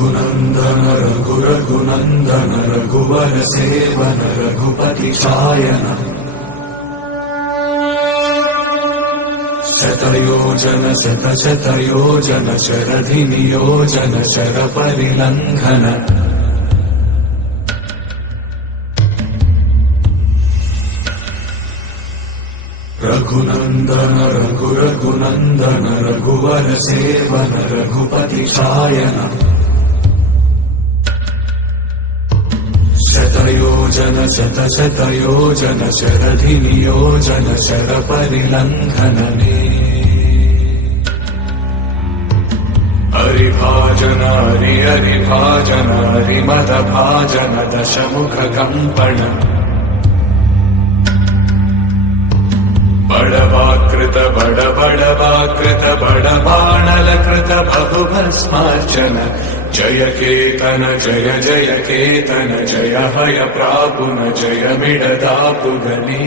रघुनन्दन रघुरघुनन्दन रघुवर seven Raghupati चायन शतयोजन शतशतयोजन शरधि नियोजन sir परिलङ्घन Raghunandan रघुरघुनन्दन रघुवर seven Raghupati चायन शतयोजन शतशतयोजन शरधि नियोजन sir परिलङ्घनने हरिभाजन हरिभाजन हरिमदभाजन दशमुख कम्पण बड़वाकृत बड़वाकृत बड़बाणलकृत बहुभस्मार्चन जय केतन जय जय केतन जय हय प्रापुन जय मिडदापुगनी।